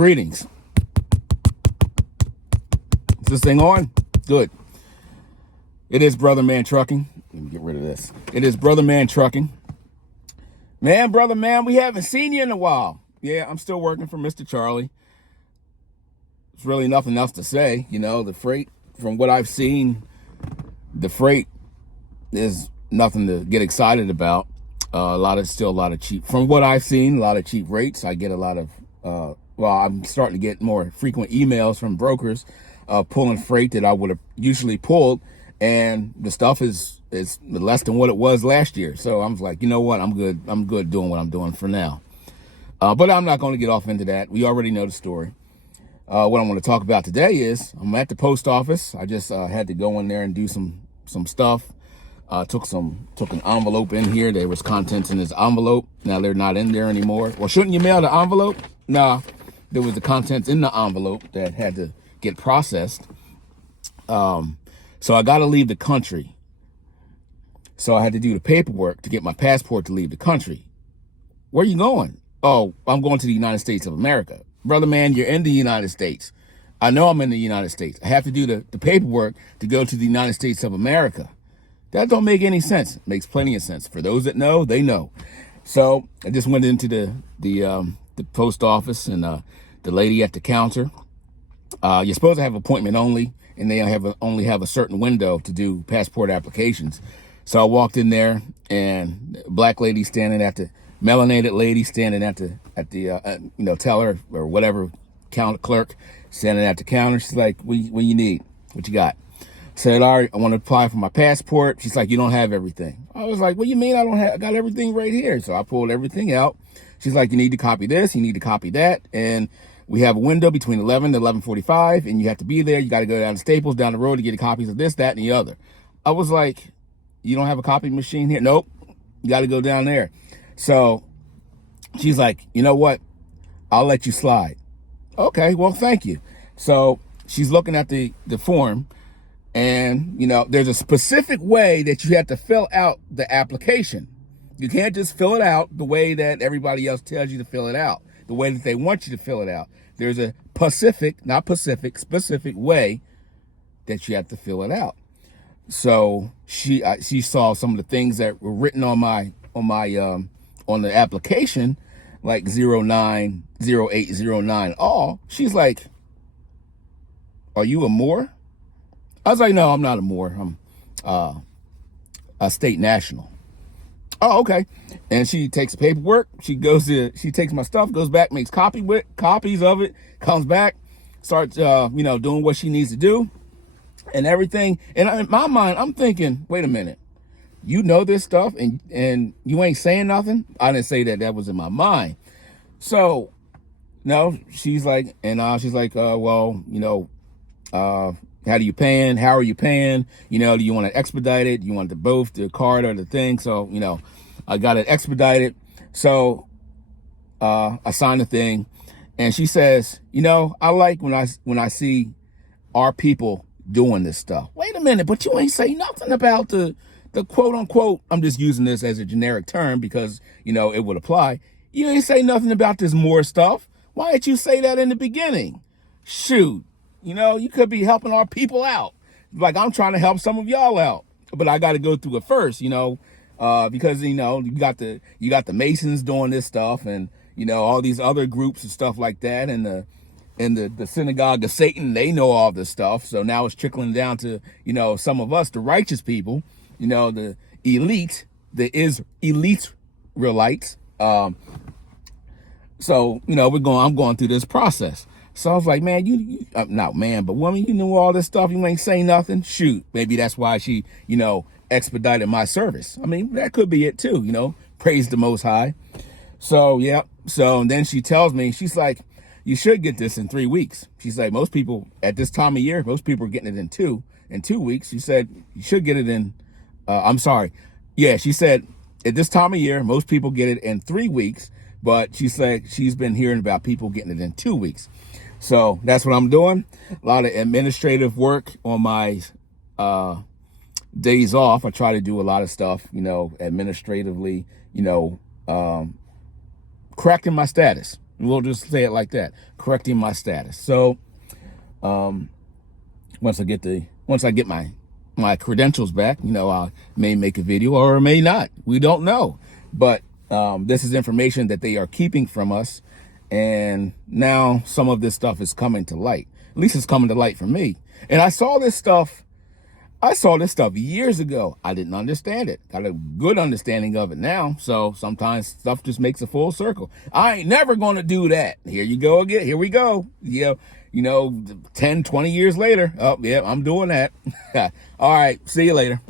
Greetings. Is this thing on? Good. It is Brother Man Trucking. Let me get rid of this. It is Brother Man Trucking. Man, Brother Man, we haven't seen you in a while. Yeah, I'm still working for Mr. Charlie. There's really nothing else to say. You know, the freight, from what I've seen, the freight is nothing to get excited about. Still a lot of cheap, from what I've seen, a lot of cheap rates. I get a lot of, I'm starting to get more frequent emails from brokers pulling freight that I would have usually pulled, and the stuff is less than what it was last year. So I'm like, you know what, I'm good doing what I'm doing for now. But I'm not going to get off into that. We already know the story. What I want to talk about today is I'm at the post office. I just had to go in there and do some stuff. Took an envelope in here. There was contents in this envelope. Now they're not in there anymore. Well, shouldn't you mail the envelope? Nah, there was the contents in the envelope that had to get processed. So I got to leave the country. So I had to do the paperwork to get my passport to leave the country. Where are you going? Oh, I'm going to the United States of America. Brother man, you're in the United States. I know I'm in the United States. I have to do the paperwork to go to the United States of America. That don't make any sense. It makes plenty of sense. For those that know, they know. So I just went into the post office, and the lady at the counter, you're supposed to have appointment only, and they only have a certain window to do passport applications. So I walked in there, and black lady standing at the melanated lady standing at the teller or whatever, counter clerk standing at the counter. She's like, what you need? What you got? Said, all right, I want to apply for my passport. She's like, you don't have everything. I was like, what do you mean I got everything right here? So I pulled everything out. She's like, you need to copy this, you need to copy that. And we have a window between 11 to 11:45, and you have to be there. You got to go down to Staples down the road to get copies of this, that, and the other. I was like, you don't have a copy machine here? Nope. You got to go down there. So she's like, you know what? I'll let you slide. Okay, well, thank you. So she's looking at the form. And, there's a specific way that you have to fill out the application. You can't just fill it out the way that everybody else tells you to fill it out, the way that they want you to fill it out. There's a specific way that you have to fill it out. So she saw some of the things that were written on the application, like 090809 all. She's like, are you a Moor? I was like, no, I'm not a Moor. I'm a state national. Oh, okay. And she takes the paperwork. She takes my stuff, goes back, makes copies of it, comes back, starts, doing what she needs to do and everything. And in my mind, I'm thinking, wait a minute, you know this stuff and you ain't saying nothing? I didn't say that. That was in my mind. So, no, she's like, how do you paying? How are you paying? Do you want to expedite it? You want the card or the thing? So, I got it expedited. So, I signed the thing, and she says, I like when I see our people doing this stuff. Wait a minute, but you ain't say nothing about the quote unquote, I'm just using this as a generic term because, it would apply. You ain't say nothing about this more stuff. Why didn't you say that in the beginning? Shoot. You could be helping our people out. Like I'm trying to help some of y'all out, but I got to go through it first, because, you got the Masons doing this stuff and, all these other groups and stuff like that. And the synagogue of Satan, they know all this stuff. So now it's trickling down to, some of us, the righteous people, the elite, elite realites. So, I'm going through this process. So I was like, man, you not man, but woman, you knew all this stuff. You ain't saying nothing. Shoot, maybe that's why she, expedited my service. I mean, that could be it too, praise the Most High. So, yeah. So then she tells me, she's like, you should get this in 3 weeks. She's like, most people at this time of year, most people are getting it in 2 weeks. She said, you should get it in, I'm sorry. Yeah, she said at this time of year, most people get it in 3 weeks, but she said she's been hearing about people getting it in 2 weeks. So that's what I'm doing. A lot of administrative work on my days off. I try to do a lot of stuff, administratively, correcting my status. We'll just say it like that, correcting my status. So once I get my credentials back, I may make a video or may not. We don't know. But this is information that they are keeping from us. And now some of this stuff is coming to light. At least it's coming to light for me. And I saw this stuff years ago. I didn't understand it. Got a good understanding of it now. So sometimes stuff just makes a full circle. I ain't never going to do that. Here you go again. Here we go. Yeah. 10, 20 years later. Oh, yeah, I'm doing that. All right. See you later.